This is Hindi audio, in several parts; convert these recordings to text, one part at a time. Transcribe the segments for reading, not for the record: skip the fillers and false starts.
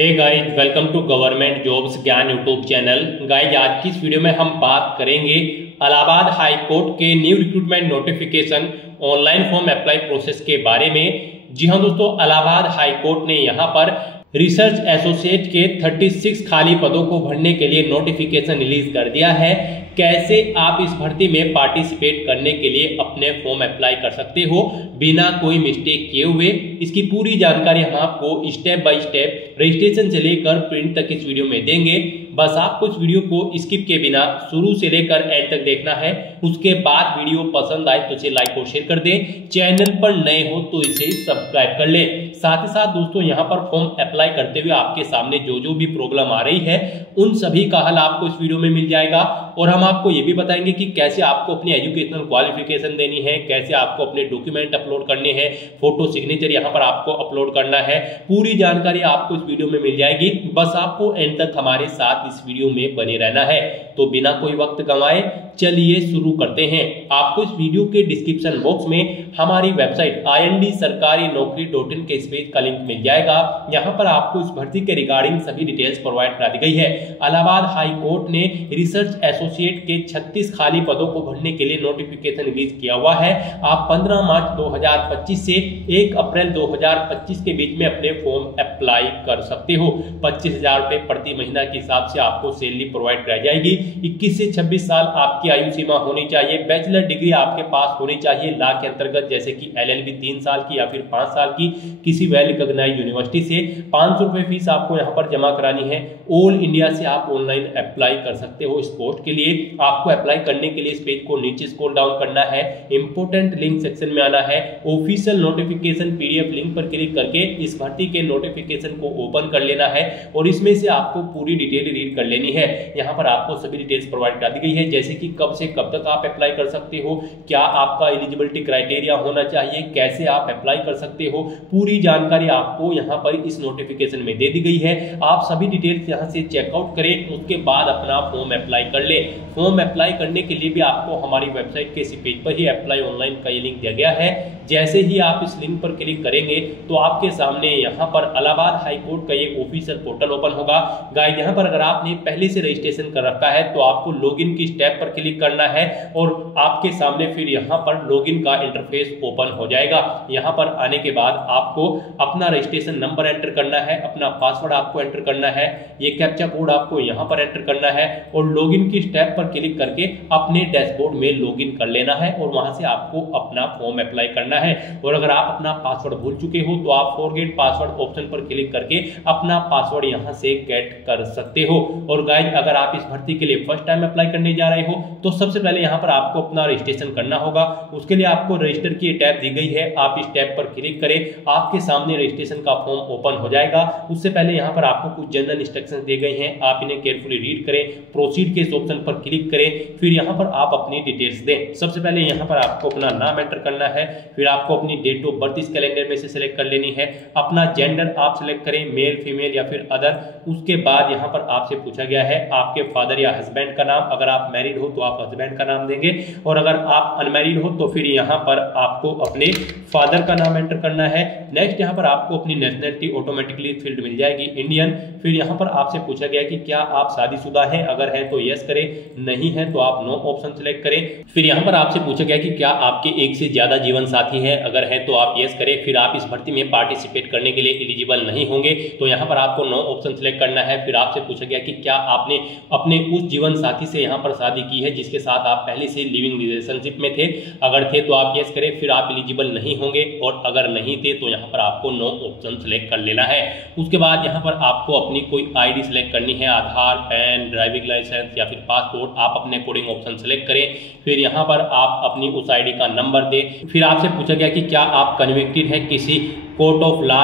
Hey guys, welcome to government jobs Gyan YouTube channel. Guys, आज की इस वीडियो में हम बात करेंगे इलाहाबाद हाई कोर्ट के new recruitment notification online form apply process के बारे में। जी हाँ दोस्तों, इलाहाबाद हाई कोर्ट ने यहाँ पर रिसर्च एसोसिएट के 36 खाली पदों को भरने के लिए नोटिफिकेशन रिलीज कर दिया है। कैसे आप इस भर्ती में पार्टिसिपेट करने के लिए अपने फॉर्म अप्लाई कर सकते हो बिना कोई मिस्टेक किए हुए, इसकी पूरी जानकारी हम आपको स्टेप बाय स्टेप रजिस्ट्रेशन से लेकर प्रिंट तक इस वीडियो में देंगे। बस आपको इस वीडियो को स्किप के बिना शुरू से लेकर एंड तक देखना है। उसके बाद वीडियो पसंद आए तो इसे लाइक और शेयर कर दें। चैनल पर नए हो तो इसे सब्सक्राइब कर लें। साथ ही साथ दोस्तों, यहाँ पर फॉर्म अप्लाई करते हुए आपके सामने जो भी प्रॉब्लम आ रही है उन सभी का हल आपको इस वीडियो में मिल जाएगा। और हम आपको ये भी बताएंगे कि कैसे आपको अपनी एजुकेशनल क्वालिफिकेशन देनी है, कैसे आपको अपने डॉक्यूमेंट अपलोड करने हैं, फोटो सिग्नेचर यहाँ पर आपको अपलोड करना है। पूरी जानकारी आपको इस वीडियो में मिल जाएगी। बस आपको एंड तक हमारे साथ इस वीडियो में बने रहना है। तो बिना कोई वक्त गंवाए चलिए शुरू करते हैं। आपको इस वीडियो के डिस्क्रिप्शन बॉक्स में हमारी वेबसाइट ind-sarkari-naukri.in के इस पेज का लिंक मिल जाएगा। यहाँ पर आपको इस भर्ती के रिगार्डिंग सभी डिटेल्स प्रोवाइड करा दी गई है। इलाहाबाद हाई कोर्ट ने रिसर्च एसोसिएट के 36 खाली पदों को भरने के लिए नोटिफिकेशन रिलीज किया हुआ है। आप 15 मार्च 2025 से 1 अप्रैल 2025 के बीच में अपने फॉर्म अप्लाई कर सकते हो। 25,000 रुपए प्रति महीना के हिसाब से आपको सैलरी प्रोवाइड कराई जाएगी। 21 से 26 साल आपकी आयु सीमा होनी चाहिए। बैचलर डिग्री आपके पास होनी चाहिए लॉ के अंतर्गत, जैसे कि LLB 3 साल की या फिर 5 साल की किसी वेल रिकॉग्नाइज्ड यूनिवर्सिटी से। 500 रुपए फीस आपको यहाँ पर जमा करानी है। ऑल इंडिया से आप ऑनलाइन अप्लाई कर सकते हो इस पोस्ट के लिए। आपको अप्लाई करने के लिए इस पेज को नीचे स्क्रॉल डाउन करना है, इंपोर्टेंट लिंक सेक्शन में आना है, ऑफिशियल नोटिफिकेशन PDF लिंक पर क्लिक करके इस भर्ती के नोटिफिकेशन को ओपन कर लेना है और इसमें से आपको पूरी डिटेल रीड कर लेनी है। यहाँ पर आपको सभी डिटेल्स प्रोवाइड कर दी गई है, जैसे कि कब से कब तक आप अप्लाई कर सकते हो, क्या आपका एलिजिबिलिटी क्राइटेरिया होना चाहिए, कैसे आप अप्लाई कर सकते हो। पूरी जानकारी आपको यहाँ पर इस नोटिफिकेशन में दे दी गई है। आप सभी डिटेल्स यहाँ से चेकआउट करें, उसके बाद अपना फॉर्म अप्लाई कर ले। फॉर्म अप्लाई करने के लिए भी आपको हमारी वेबसाइट के इसी पेज पर ही अप्लाई ऑनलाइन का ये लिंक दिया गया है। जैसे ही आप इस लिंक पर क्लिक करेंगे तो आपके सामने यहाँ पर इलाहाबाद हाई कोर्ट का ये ऑफिशियल पोर्टल ओपन होगा। गाइस, यहाँ पर अगर आपने पहले से रजिस्ट्रेशन कर रखा है तो आपको लॉगिन की स्टेप पर क्लिक करना है और आपके सामने फिर यहाँ पर लॉगिन का इंटरफेस ओपन हो जाएगा। यहाँ पर आने के बाद आपको अपना रजिस्ट्रेशन नंबर एंटर करना है, अपना पासवर्ड आपको एंटर करना है, ये कैप्चा कोड आपको यहाँ पर एंटर करना है और लॉगिन की स्टेप पर क्लिक करके अपने डैशबोर्ड में लॉगिन कर लेना है और वहां से आपको अपना फॉर्म अप्लाई करना है। और अगर आप अपना पासवर्ड भूल चुके हो तो आप फॉरगेट पासवर्ड ऑप्शन पर क्लिक करके अपना पासवर्ड यहाँ से गेट कर सकते हो। और गाइस, अगर आप इस भर्ती के लिए फर्स्ट टाइम अप्लाई करने जा रहे हो तो सबसे पहले यहाँ पर आपको अपना रजिस्ट्रेशन करना होगा। उसके लिए आपको रजिस्टर की टैब दी गई है, आप इस टैब पर क्लिक करें, आपके सामने रजिस्ट्रेशन का फॉर्म ओपन हो जाएगा। उससे पहले यहाँ पर आपको कुछ जनरल इंस्ट्रक्शंस दिए गए हैं, आप इन्हें केयरफुली रीड करें, प्रोसीड के इस ऑप्शन पर क्लिक करें, फिर यहाँ पर आप अपनी डिटेल्स दें। सबसे पहले यहाँ पर आपको अपना नाम एंटर करना है, फिर आपको अपनी डेट ऑफ बर्थ इस कैलेंडर में से सिलेक्ट कर लेनी है। अपना जेंडर आप सिलेक्ट करें, मेल फीमेल या फिर अदर। उसके बाद यहाँ पर आपसे पूछा गया है आपके फादर या हस्बैंड का नाम। अगर आप मैरिड हो तो आप हस्बैंड का नाम देंगे और अगर आप अनमैरिड हो तो फिर यहाँ पर आपको अपने फादर का नाम एंटर करना है। नेक्स्ट यहाँ पर आपको अपनी नेशनलिटी ऑटोमेटिकली फील्ड मिल जाएगी, इंडियन। फिर यहाँ पर आपसे पूछा गया कि क्या आप शादीशुदा हैं, अगर है तो यस करें, नहीं है तो आप नो ऑप्शन सिलेक्ट करें। फिर यहाँ पर आपसे पूछा गया कि क्या आपके एक से ज्यादा जीवन साथी हैं, अगर है तो आप यस करें। फिर आप इस भर्ती में पार्टिसिपेट करने के लिए एलिजिबल नहीं होंगे तो यहाँ पर आपको नो ऑप्शन सिलेक्ट करना है। फिर आपसे पूछा गया कि क्या आपने अपने उस जीवन साथी से यहाँ पर शादी की है जिसके साथ आप पहले से लिविंग रिलेशनशिप में थे, अगर थे तो आप यस करें। फिर आप एलिजिबल नहीं होंगे और अगर नहीं थे तो यहाँ पर आपको नो ऑप्शन सिलेक्ट कर लेना है। उसके बाद यहाँ पर आपको अपनी कोई ID सिलेक्ट करनी है, आधार, पैन, ड्राइविंग लाइसेंस या फिर पासपोर्ट, आप अपने अकॉर्डिंग ऑप्शन सिलेक्ट करें। फिर यहाँ पर आप अपनी उस ID का नंबर दें। फिर आपसे पूछा गया कि क्या आप कन्विक्टेड है किसी court of law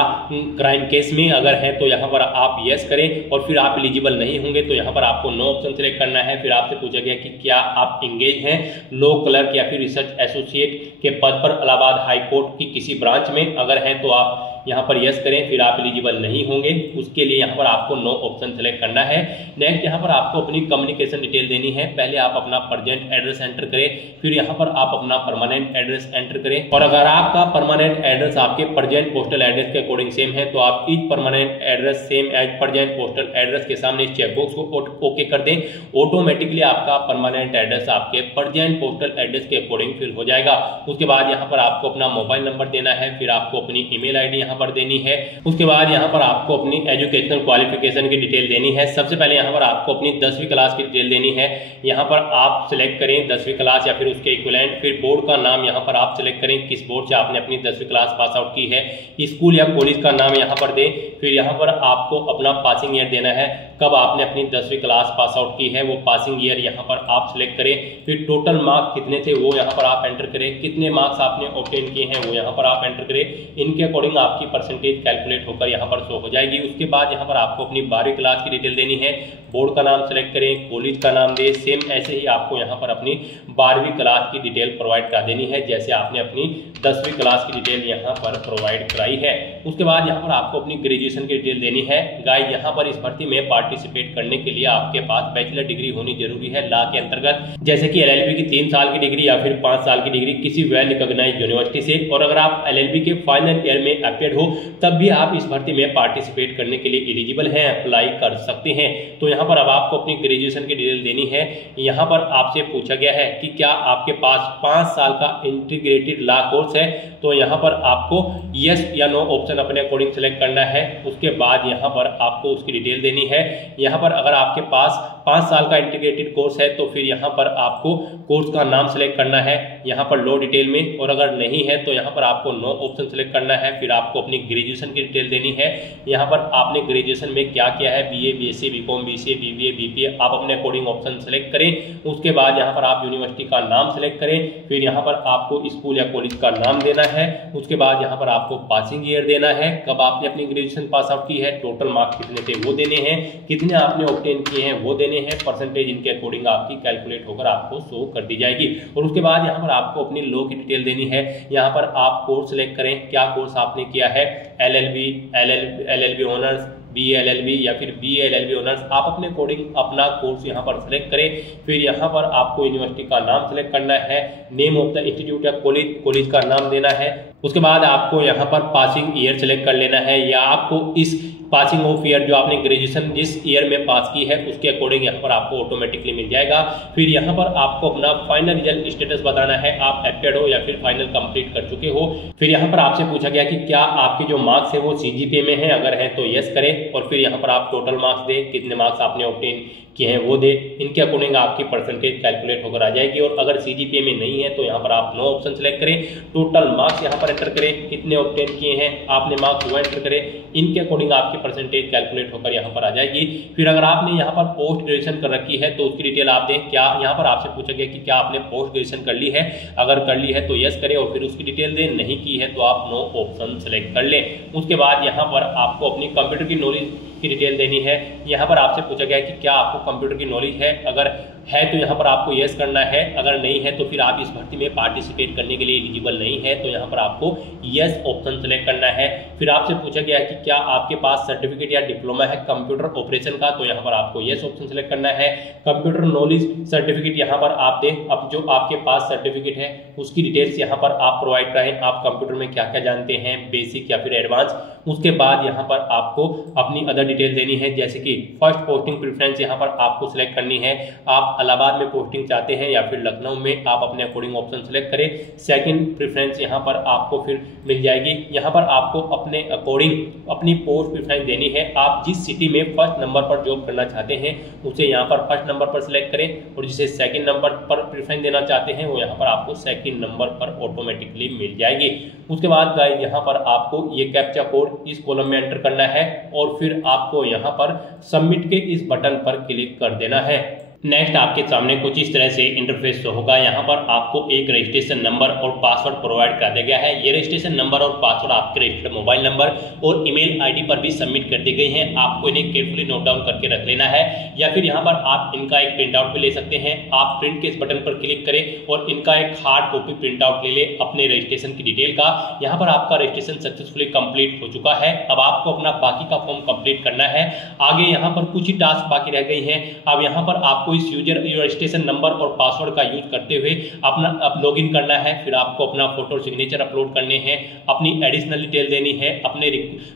crime case में, अगर है तो यहाँ पर आप यस करें और फिर आप एलिजिबल नहीं होंगे तो यहाँ पर आपको नो ऑप्शन सिलेक्ट करना है। फिर आपसे पूछा गया कि क्या आप इंगेज हैं लॉ क्लर्क या फिर रिसर्च एसोसिएट के पद पर इलाहाबाद हाई कोर्ट की किसी ब्रांच में, अगर है तो आप यहाँ पर यस करें, फिर आप एलिजिबल नहीं होंगे। उसके लिए यहाँ पर आपको नो ऑप्शन सेलेक्ट करना है। नेक्स्ट यहाँ पर आपको अपनी कम्युनिकेशन डिटेल देनी है। पहले आप अपना प्रेजेंट एड्रेस एंटर करें, फिर यहाँ पर आप अपना परमानेंट एड्रेस एंटर करें। और अगर आपका परमानेंट एड्रेस आपके प्रेजेंट पोस्टल एड्रेस के अकॉर्डिंग सेम है तो आप each permanent address same as present postal address के सामने इस चेकबॉक्स को ओके कर दें। ऑटोमेटिकली आपका परमानेंट एड्रेस आपके प्रेजेंट पोस्टल एड्रेस के अकॉर्डिंग फिल हो जाएगा। उसके बाद यहाँ पर आपको अपना मोबाइल नंबर देना है, फिर आपको अपनी ईमेल आईडी यहाँ पर देनी है। उसके बाद यहाँ पर आपको अपनी एजुकेशनल क्वालिफिकेशन की डिटेल देनी है। सबसे पहले यहाँ पर आपको अपनी 10वीं क्लास की डिटेल देनी है। यहाँ पर आप सिलेक्ट करें 10वीं क्लास या फिर उसके इक्विवेलेंट। फिर बोर्ड का नाम यहाँ पर आप सिलेक्ट करें, किस बोर्ड से आपने अपनी 10वीं क्लास पास आउट की है। स्कूल या कॉलेज का नाम यहाँ पर दें। फिर यहाँ पर आपको अपना पासिंग ईयर देना है, कब आपने अपनी 10वीं क्लास पास आउट की है वो पासिंग ईयर यहाँ पर आप सिलेक्ट करें। फिर टोटल मार्क्स कितने थे वो यहाँ पर आप एंटर करें, कितने मार्क्स आपने ऑब्टेन किए हैं वो यहाँ पर आप एंटर करें। इनके अकॉर्डिंग आपकी परसेंटेज कैलकुलेट होकर यहाँ पर शो हो जाएगी। उसके बाद यहाँ पर आपको अपनी 12वीं क्लास की डिटेल देनी है। बोर्ड का नाम सेलेक्ट करें, कॉलेज का नाम दें। सेम ऐसे ही आपको यहाँ पर अपनी 12वीं क्लास की डिटेल प्रोवाइड कर देनी है जैसे आपने अपनी 10वीं क्लास की डिटेल यहाँ पर प्रोवाइड कराई है। उसके बाद यहाँ पर आपको अपनी ग्रेजुएशन की डिटेल देनी है। गाइस यहाँ पर इस भर्ती में पार्टिसिपेट करने के लिए आपके पास बैचलर डिग्री होनी जरूरी है लॉ के अंतर्गत, जैसे कि LLB की 3 साल की डिग्री या फिर 5 साल की डिग्री किसी वेल रिकॉग्नाइज्ड यूनिवर्सिटी से। और अगर आप LLB के फाइनल ईयर में अपियर हो तब भी आप इस भर्ती में पार्टिसिपेट करने के लिए एलिजिबल हैं, अप्लाई कर सकते हैं। तो यहाँ पर अब आपको अपनी ग्रेजुएशन की डिटेल देनी है। यहाँ पर आपसे पूछा गया है कि क्या आपके पास 5 साल का इंटीग्रेटेड लॉ कोर्स है, तो यहाँ पर आपको यस या नो ऑप्शन अपने अकॉर्डिंग सेलेक्ट करना है। उसके बाद यहाँ पर आपको उसकी डिटेल देनी है। यहाँ पर अगर आपके पास 5 साल का इंटीग्रेटेड कोर्स है तो फिर यहाँ पर आपको कोर्स का नाम सेलेक्ट करना है यहाँ पर लो डिटेल में, और अगर नहीं है तो यहाँ पर आपको नो ऑप्शन सेलेक्ट करना है। फिर आपको अपनी ग्रेजुएशन की डिटेल देनी है। यहाँ पर आपने ग्रेजुएशन में क्या किया है, BA, BSc, BCom, BCA, BBA, BPA, आप अपने अकॉर्डिंग ऑप्शन सेलेक्ट करें। उसके बाद यहाँ पर आप यूनिवर्सिटी का नाम सेलेक्ट करें। फिर यहाँ पर आपको स्कूल या कॉलेज का नाम देना है। उसके बाद यहाँ पर आपको पासिंग ईयर देना है, कब आपने अपनी ग्रेजुएशन पास आउट की है, टोटल मार्क्स कितने थे वो देने हैं, कितने आपने ऑब्टेन किए हैं वो देने हैं। परसेंटेज इनके अकॉर्डिंग आपकी कैलकुलेट होकर आपको शो कर दी जाएगी। और उसके बाद यहाँ पर आपको अपनी लॉ की डिटेल देनी है। यहाँ पर आप कोर्स सेलेक्ट करें, क्या कोर्स आपने किया है, LLB ऑनर्स, BA LLB या फिर BA LLB ऑनर्स, आप अपने अकॉर्डिंग अपना कोर्स यहाँ पर सेलेक्ट करें। फिर यहाँ पर आपको यूनिवर्सिटी का नाम सेलेक्ट करना है, नेम ऑफ द इंस्टीट्यूट या कॉलेज का नाम देना है। उसके बाद आपको यहाँ पर पासिंग ईयर सेलेक्ट कर लेना है, या आपको इस पासिंग ऑफ ईयर जो आपने ग्रेजुएशन जिस ईयर में पास की है उसके अकॉर्डिंग यहाँ पर आपको ऑटोमेटिकली मिल जाएगा। फिर यहाँ पर आपको अपना फाइनल रिजल्ट स्टेटस बताना है, आप अपियर्ड हो या फिर फाइनल कंप्लीट कर चुके हो। फिर यहाँ पर आपसे पूछा गया कि क्या आपके जो मार्क्स है वो CGPA में है, अगर है तो यस करें। और फिर यहाँ पर आप टोटल मार्क्स दें, कितने मार्क्स आपने ऑब्टेन किए हैं वो दे। इनके अकॉर्डिंग आपकी परसेंटेज कैलकुलेट होकर आ जाएगी। और अगर CGPA में नहीं है तो यहाँ पर आप नो ऑप्शन सेलेक्ट करें, टोटल मार्क्स यहाँ पर एंटर करें, कितने ऑब्टेन किए हैं आपने मार्क्स वो एंटर करें। इनके अकॉर्डिंग आपकी परसेंटेज कैलकुलेट होकर यहाँ पर आ जाएगी। फिर अगर आपने यहाँ पर पोस्ट ग्रेजुएशन कर रखी है तो उसकी डिटेल आप दें। क्या यहाँ पर आपसे पूछा गया कि क्या आपने पोस्ट ग्रेजुएशन कर ली है, अगर कर ली है तो यस करें और फिर उसकी डिटेल दें, नहीं की है तो आप नो ऑप्शन सेलेक्ट कर लें। उसके बाद यहाँ पर आपको अपनी कंप्यूटर की नॉलेज की डिटेल देनी है। यहाँ पर आपसे पूछा गया है कि क्या आपको कंप्यूटर की नॉलेज है, अगर है तो यहाँ पर आपको यस करना है, अगर नहीं है तो फिर आप इस भर्ती में पार्टिसिपेट करने के लिए एलिजिबल नहीं है, तो यहाँ पर आपको यस ऑप्शन सेलेक्ट करना है। फिर आपसे पूछा गया है कि क्या आपके पास सर्टिफिकेट या डिप्लोमा है कंप्यूटर ऑपरेशन का, तो यहाँ पर आपको यस ऑप्शन सेलेक्ट करना है। कंप्यूटर नॉलेज सर्टिफिकेट यहाँ पर आप दें, अब जो आपके पास सर्टिफिकेट है उसकी डिटेल्स यहाँ पर आप प्रोवाइड कराएं, आप कंप्यूटर में क्या क्या जानते हैं, बेसिक या फिर एडवांस। उसके बाद यहाँ पर आपको अपनी अदर डिटेल देनी है, जैसे कि फर्स्ट पोस्टिंग प्रेफरेंस यहाँ पर आपको सिलेक्ट करनी है, आप इलाहाबाद में पोस्टिंग चाहते हैं या फिर लखनऊ में, आप अपने अकॉर्डिंग ऑप्शन सेलेक्ट करें। सेकंड प्रेफरेंस यहाँ पर आपको फिर मिल जाएगी। यहाँ पर आपको अपने अकॉर्डिंग अपनी पोस्ट प्रेफरेंस देनी है, आप जिस सिटी में फर्स्ट नंबर पर जॉब करना चाहते हैं उसे यहाँ पर फर्स्ट नंबर पर सिलेक्ट करें, और जिसे सेकंड नंबर पर प्रेफरेंस देना चाहते हैं वो यहाँ पर आपको सेकंड नंबर पर ऑटोमेटिकली मिल जाएगी। उसके बाद गाइस यहाँ पर आपको ये कैप्चा कोड इस कॉलम में एंटर करना है और फिर आपको यहाँ पर सबमिट के इस बटन पर क्लिक कर देना है। नेक्स्ट आपके सामने कुछ इस तरह से इंटरफेस होगा। यहाँ पर आपको एक रजिस्ट्रेशन नंबर और पासवर्ड प्रोवाइड कर दिया गया है। ये रजिस्ट्रेशन नंबर और पासवर्ड आपके रजिस्टर्ड मोबाइल नंबर और ईमेल आईडी पर भी सबमिट कर दी गई हैं। आपको इन्हें केयरफुली नोट डाउन करके रख लेना है, या फिर यहाँ पर आप इनका एक प्रिंट आउट भी ले सकते हैं। आप प्रिंट के इस बटन पर क्लिक करें और इनका एक हार्ड कॉपी प्रिंट आउट ले लें अपने रजिस्ट्रेशन की डिटेल का। यहाँ पर आपका रजिस्ट्रेशन सक्सेसफुली कंप्लीट हो चुका है। अब आपको अपना बाकी का फॉर्म कंप्लीट करना है। आगे यहाँ पर कुछ ही टास्क बाकी रह गई हैं। अब यहाँ पर आपको इस यूजर रजिस्ट्रेशन नंबर और पासवर्ड का यूज करते हुए अपना लॉगिन करना है। फिर आपको अपना फोटो और सिग्नेचर अपलोड करने हैं, अपनी एडिशनल डिटेल देनी है, अपने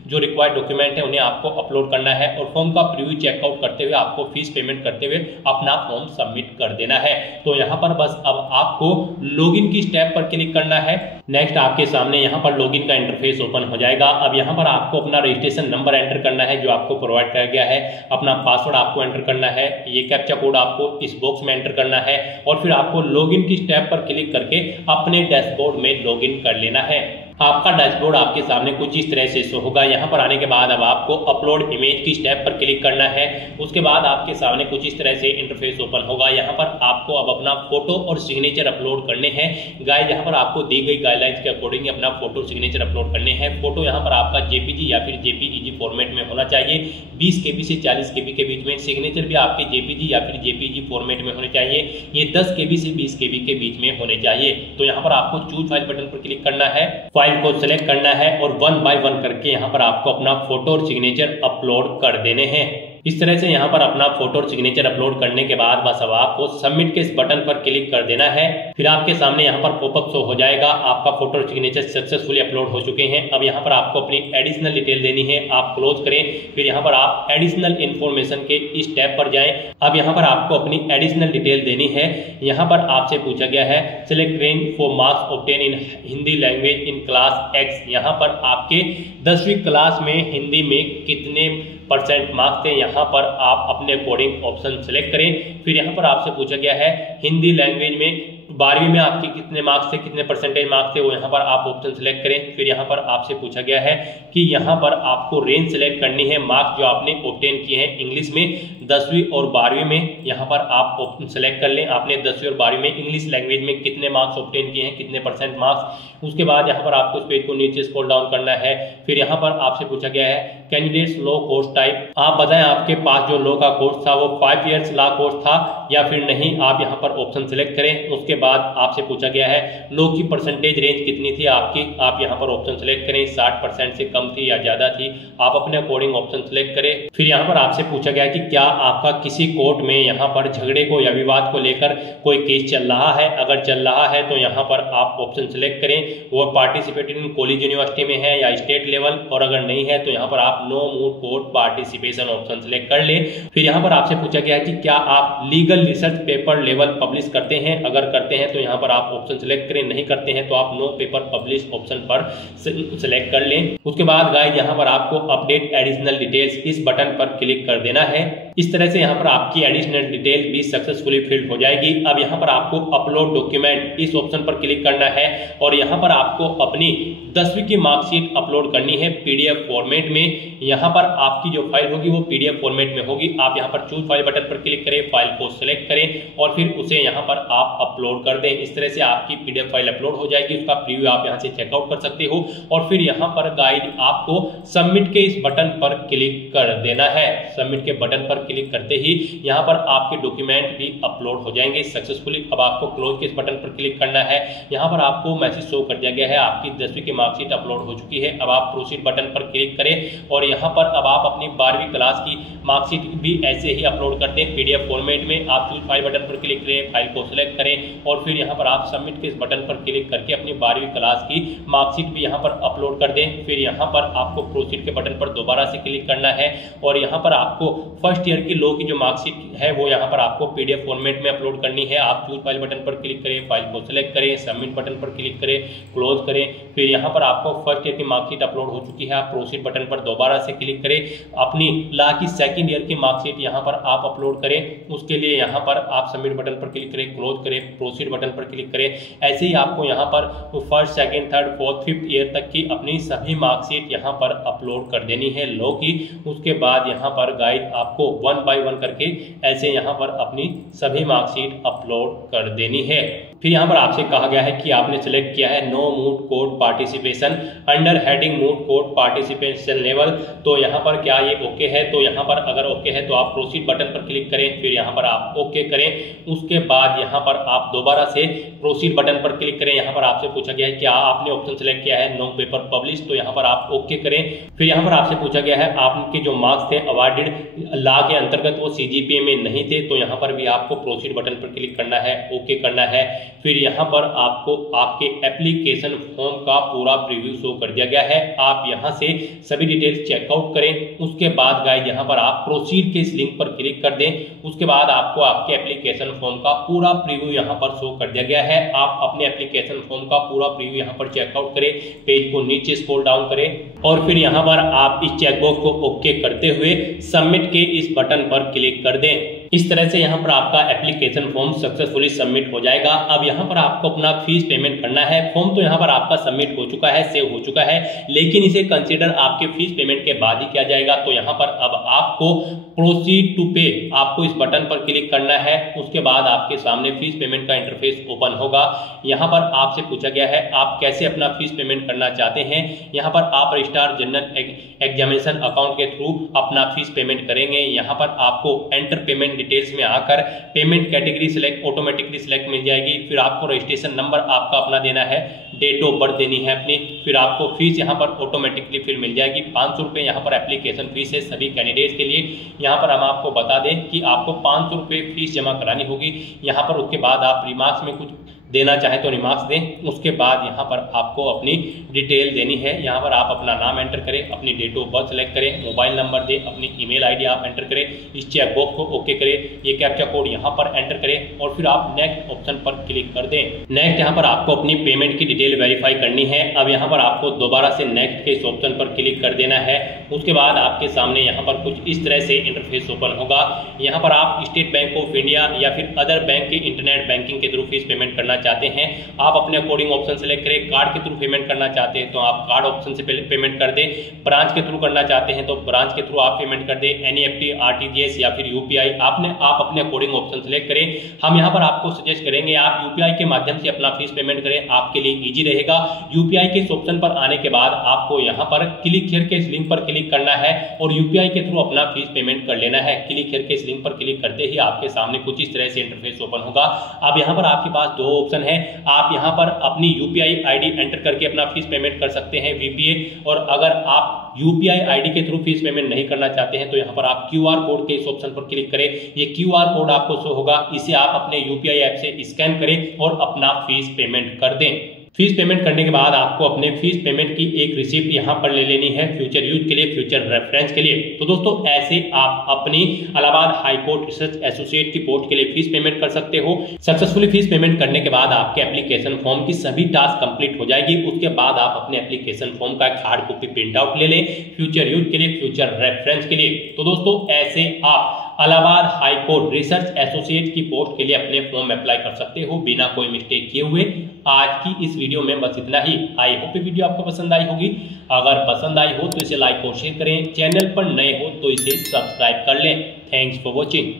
जो रिक्वायर्ड डॉक्यूमेंट है उन्हें आपको अपलोड करना है और फॉर्म का प्रीव्यू चेकआउट करते हुए आपको फीस पेमेंट करते हुए अपना फॉर्म सबमिट कर देना है। तो यहाँ पर बस अब आपको लॉगिन की स्टेप पर क्लिक करना है। नेक्स्ट आपके सामने यहाँ पर लॉगिन का इंटरफेस ओपन हो जाएगा। अब यहाँ पर आपको अपना रजिस्ट्रेशन नंबर एंटर करना है जो आपको प्रोवाइड किया गया है, अपना पासवर्ड आपको एंटर करना है, ये कैप्चा कोड आपको इस बॉक्स में एंटर करना है और फिर आपको लॉगिन की स्टेप पर क्लिक करके अपने डैशबोर्ड में लॉगिन कर लेना है। आपका डैशबोर्ड आपके सामने कुछ इस तरह से शो होगा। यहाँ पर आने के बाद अब आपको अपलोड इमेज की स्टेप पर क्लिक करना है। उसके बाद आपके सामने कुछ इस तरह से इंटरफेस ओपन होगा। यहाँ पर आपको अब अपना फोटो और सिग्नेचर अपलोड करने हैं। गाइस यहाँ पर आपको दी गई गाइडलाइंस के अकॉर्डिंग अपना फोटो सिग्नेचर अपलोड करने हैं। फोटो यहाँ पर आपका जेपीजी या फिर जेपीईजी फॉर्मेट में होना चाहिए, 20 KB से 40 KB के बीच में। सिग्नेचर भी आपके जेपीजी या फिर जेपीईजी फॉर्मेट में होने चाहिए, ये 10 KB से 20 KB के बीच में होने चाहिए। तो यहाँ पर आपको चूज फाइल बटन पर क्लिक करना है, फाइल को सिलेक्ट करना है और 1 बाय 1 करके यहाँ पर आपको अपना फोटो और सिग्नेचर अपलोड कर देने हैं। इस तरह से यहाँ पर अपना फोटो और सिग्नेचर अपलोड करने के बाद बस अब आपको सबमिट के इस बटन पर क्लिक कर देना है। फिर आपके सामने यहाँ पर पॉपअप शो हो जाएगा, आपका फोटो और सिग्नेचर सक्सेसफुली अपलोड हो चुके हैं। अब यहाँ पर आपको अपनी एडिशनल डिटेल देनी है, आप क्लोज करें। फिर यहाँ पर आप एडिशनल इन्फॉर्मेशन के इस टैब पर जाएं। अब यहाँ पर आपको अपनी एडिशनल डिटेल देनी है। यहाँ पर आपसे पूछा गया है select range for marks obtain in Hindi language in class x. यहाँ पर आपके 10वीं क्लास में हिंदी में कितने % मार्क्स थे, यहाँ पर आप अपने अकॉर्डिंग ऑप्शन सेलेक्ट करें। फिर यहाँ पर आपसे पूछा गया है हिंदी लैंग्वेज में 12वीं में आपके कितने मार्क्स थे, कितने % मार्क्स थे, वो यहाँ पर आप ऑप्शन सेलेक्ट करें। फिर यहाँ पर आपसे पूछा गया है कि यहाँ पर आपको रेंज सेलेक्ट करनी है मार्क्स जो आपने ऑब्टेन किए हैं इंग्लिश में 10वीं और 12वीं में। यहाँ पर आप ऑप्शन सेलेक्ट कर लें, आपने 10वीं और 12वीं में इंग्लिश लैंग्वेज में कितने मार्क्स ऑब्टेन किए हैं, कितने % मार्क्स। उसके बाद यहाँ पर आपको इस पेज को नीचे स्क्रॉल डाउन करना है। फिर यहाँ पर आपसे पूछा गया है कैंडिडेट्स लॉ कोर्स टाइप, आप बताएं आपके पास जो लॉ का कोर्स था वो 5 इयर्स लॉ कोर्स था या फिर नहीं, आप यहाँ पर ऑप्शन सेलेक्ट करें। उसके बाद आपसे पूछा गया है लॉ की परसेंटेज रेंज कितनी थी आपकी, आप यहाँ पर ऑप्शन सेलेक्ट करें, 60% से कम थी या ज्यादा थी, आप अपने अकॉर्डिंग ऑप्शन सेलेक्ट करें। फिर यहाँ पर आपसे पूछा गया कि क्या आपका किसी कोर्ट में यहाँ पर झगड़े को या विवाद को लेकर कोई केस चल रहा है, अगर चल रहा है तो यहाँ पर आप ऑप्शन सेलेक्ट करें, वो पार्टिसिपेटेड इन कॉलेज यूनिवर्सिटी में है या स्टेट लेवल, और अगर नहीं है तो यहाँ पर आप no moot court participation option select कर ले। फिर यहाँ पर आपसे पूछा गया है कि क्या आप legal research paper level publish करते हैं, अगर करते हैं तो यहाँ पर आप ऑप्शन सेलेक्ट करें, नहीं करते हैं तो आप नो पेपर पब्लिश ऑप्शन पर सेलेक्ट कर लें। उसके बाद गाइस यहाँ पर आपको अपडेट एडिशनल डिटेल्स इस बटन पर क्लिक कर देना है। इस तरह से यहाँ पर आपकी एडिशनल डिटेल भी सक्सेसफुली फिल्ड हो जाएगी। अब यहाँ पर आपको अपलोड डॉक्यूमेंट इस ऑप्शन पर क्लिक करना है और यहाँ पर आपको अपनी 10वीं की मार्कशीट अपलोड करनी है PDF फॉर्मेट में। यहाँ पर आपकी जो फाइल होगी वो PDF फॉर्मेट में होगी। आप यहाँ पर चूज फाइल बटन पर क्लिक करें, फाइल को सिलेक्ट करें और फिर उसे यहाँ पर आप अपलोड कर दें। इस तरह से आपकी PDF फाइल अपलोड हो जाएगी, उसका प्रीव्यू आप यहाँ से चेकआउट कर सकते हो। और फिर यहाँ पर गाइड आपको सबमिट के इस बटन पर क्लिक कर देना है। सबमिट के बटन पर क्लिक करते ही यहाँ पर आपके डॉक्यूमेंट भी अपलोड हो जाएंगे सक्सेसफुली। अब आपको क्लोज के इस बटन पर क्लिक करना है। यहाँ पर आपको मैसेज शो कर दिया गया है आपकी 10वीं की मार्कशीट अपलोड हो चुकी है। अब आप प्रोसीड बटन पर क्लिक करें और यहाँ पर अब आप अपनी 12वीं क्लास की मार्कशीट भी ऐसे ही अपलोड कर दें PDF फॉर्मेट में। आप चूज फाइल बटन पर क्लिक करें, फाइल को सिलेक्ट करें और फिर यहाँ पर आप सबमिट के इस बटन पर क्लिक करके अपनी 12वीं क्लास की मार्कशीट भी यहाँ पर अपलोड कर दें। फिर यहाँ पर आपको प्रोसीड के बटन पर दोबारा से क्लिक करना है और यहाँ पर आपको फर्स्ट ईयर की लॉ की जो मार्कशीट है वो यहाँ पर आपको PDF फॉर्मेट में अपलोड करनी है। आप चूज फाइल बटन पर क्लिक करें, फाइल को सिलेक्ट करें, सबमिट बटन पर क्लिक करें, क्लोज करें। फिर यहाँ पर आपको फर्स्ट ईयर की मार्कशीट अपलोड हो चुकी है। आप प्रोसीड बटन पर दोबारा से क्लिक करें, अपनी लॉ की सेकंड ईयर की मार्कशीट यहाँ पर आप अपलोड करें। उसके लिए यहाँ पर आप सबमिट बटन पर क्लिक करें, क्लोज करें, प्रोसीड बटन पर क्लिक करें। ऐसे ही आपको यहाँ पर first, second, third, fourth, fifth year तक की अपनी सभी मार्कशीट यहाँ पर अपलोड कर देनी है लॉ की। उसके बाद यहाँ पर गाइड आपको वन बाय वन करके ऐसे यहाँ पर अपनी सभी मार्कशीट अपलोड कर देनी है। फिर यहाँ पर आपसे कहा गया है कि आपने सेलेक्ट किया है no moot court participation under heading moot court participation level. तो यहाँ पर क्या ये ओके है? तो यहाँ पर अगर ओके है तो आप प्रोसीड बटन पर क्लिक करें, फिर यहाँ पर आप ओके करें। उसके बाद यहाँ पर आप दोबारा से प्रोसीड बटन पर क्लिक करें। यहाँ पर आपसे पूछा गया है क्या आपने ऑप्शन सेलेक्ट किया है नो पेपर पब्लिश, तो यहाँ पर आप ओके करें। फिर यहाँ पर आपसे पूछा गया है आपके जो मार्क्स थे अवार्डेड लॉ के अंतर्गत वो सीजीपीए में नहीं थे, तो यहाँ पर भी आपको प्रोसीड बटन पर क्लिक करना है, ओके करना है। फिर यहाँ पर आपको आपके एप्लीकेशन फॉर्म का पूरा प्रीव्यू शो कर दिया गया है। आप यहाँ से सभी डिटेल्स चेकआउट करें। उसके बाद गाइस यहाँ पर आप प्रोसीड के इस लिंक पर क्लिक कर दें। उसके बाद आपको आपके एप्लीकेशन फॉर्म का पूरा प्रीव्यू यहाँ पर शो कर दिया गया है। आप अपने एप्लीकेशन फॉर्म का पूरा प्रीव्यू यहाँ पर चेकआउट करें, पेज को नीचे स्क्रॉल डाउन करें और फिर यहाँ पर आप इस चेकबॉक्स को ओके करते हुए सबमिट के इस बटन पर क्लिक कर दें। इस तरह से यहाँ पर आपका एप्लीकेशन फॉर्म सक्सेसफुली सबमिट हो जाएगा। अब यहाँ पर आपको अपना फीस पेमेंट करना है। फॉर्म तो यहाँ पर आपका सबमिट हो चुका है, सेव हो चुका है, लेकिन इसे कंसीडर आपके फीस पेमेंट के बाद ही किया जाएगा। तो यहाँ पर अब आपको प्रोसीड टू पे आपको इस बटन पर क्लिक करना है। उसके बाद आपके सामने फीस पेमेंट का इंटरफेस ओपन होगा। यहाँ पर आपसे पूछा गया है आप कैसे अपना फीस पेमेंट करना चाहते हैं। यहाँ पर आप रजिस्ट्रार जनरल एग्जामिनेशन अकाउंट के थ्रू अपना फीस पेमेंट करेंगे। यहाँ पर आपको एंटर पेमेंट डिटेल्स में आकर payment category select automatically select मिल जाएगी। फिर आपको रजिस्ट्रेशन नंबर आपका अपना देना है, डेट ऑफ बर्थ देनी है अपनी, फिर आपको फीस यहाँ पर ऑटोमेटिकली फिर मिल जाएगी। 500 रुपये यहाँ पर एप्लीकेशन फीस है सभी कैंडिडेट्स के लिए। यहाँ पर हम आपको बता दें कि आपको 500 रुपये फीस जमा करानी होगी। यहाँ पर उसके बाद आप रिमार्क्स में कुछ देना चाहे तो रिमार्क्स दें। उसके बाद यहाँ पर आपको अपनी डिटेल देनी है। यहाँ पर आप अपना नाम एंटर करें, अपनी डेट ऑफ बर्थ सेलेक्ट करें, मोबाइल नंबर दें, अपनी ईमेल आईडी आप एंटर करें, इस चेकबॉक्स को ओके करें, ये कैप्चा कोड यहाँ पर एंटर करें और फिर आप नेक्स्ट ऑप्शन पर क्लिक कर दें। नेक्स्ट यहाँ पर आपको अपनी पेमेंट की डिटेल वेरीफाई करनी है। अब यहाँ पर आपको दोबारा से नेक्स्ट के इस ऑप्शन पर क्लिक कर देना है। उसके बाद आपके सामने यहाँ पर कुछ इस तरह से इंटरफेस ओपन होगा। यहाँ पर आप स्टेट बैंक ऑफ इंडिया या फिर अदर बैंक के इंटरनेट बैंकिंग के थ्रू फीस पेमेंट करना चाहते हैं, आप अपने अकॉर्डिंग ऑप्शन सेलेक्ट करें। कार्ड के थ्रू पेमेंट करना चाहते हैं तो आप कार्ड ऑप्शन से पेमेंट कर दें। ब्रांच के थ्रू करना चाहते हैं तो ब्रांच के थ्रू आप पेमेंट कर दें। एनईएफटी, आरटीजीएस या फिर यूपीआई आप अपने अकॉर्डिंग ऑप्शन सेलेक्ट करें। हम यहाँ पर आपको सजेस्ट करेंगे आप यूपीआई के माध्यम से अपना फीस पेमेंट करें, आपके लिए इजी रहेगा। यूपीआई के इस ऑप्शन पर आने के बाद आपको यहाँ पर क्लिक हियर के इस लिंक पर क्लिक करना है और यूपीआई के थ्रू अपना फीस पेमेंट कर लेना है। क्लिक हियर के इस लिंक पर क्लिक करते ही आपके सामने कुछ इस तरह से इंटरफेस ओपन होगा। अब यहाँ पर आपके पास दो ऑप्शन है। आप यहाँ पर अपनी यूपीआई आईडी एंटर करके अपना फीस पेमेंट कर सकते हैं वीपीए, और अगर आप यूपीआई आईडी के थ्रू फीस पेमेंट नहीं करना चाहते हैं तो यहाँ पर आप क्यूआर कोड के इस ऑप्शन पर क्लिक करें। ये क्यूआर कोड आपको शो होगा, इसे आप अपने यूपीआई ऐप से स्कैन करें और अपना फीस पेमेंट कर दें। फीस पेमेंट करने के बाद आपको अपने फीस पेमेंट की एक रिसिप्ट यहाँ पर ले लेनी है फ्यूचर यूज के लिए, फ्यूचर रेफरेंस के लिए। तो दोस्तों ऐसे आप अपनी Allahabad high court research associate की पोस्ट के लिए फीस पेमेंट कर सकते हो। सक्सेसफुली फीस पेमेंट करने के बाद आपके एप्लीकेशन फॉर्म की सभी टास्क कंप्लीट हो जाएगी। उसके बाद आप अपने एप्लीकेशन फॉर्म का एक हार्ड कॉपी प्रिंट आउट ले लें फ्यूचर यूज के लिए, फ्यूचर रेफरेंस के लिए। तो दोस्तों ऐसे आप Allahabad high court research associate की पोस्ट के लिए अपने फॉर्म अप्लाई कर सकते हो बिना कोई मिस्टेक किए हुए। आज की इस वीडियो में बस इतना ही। आई होप ये वीडियो आपको पसंद आई होगी। अगर पसंद आई हो तो इसे लाइक और शेयर करें। चैनल पर नए हो तो इसे सब्सक्राइब कर लें। Thanks for watching.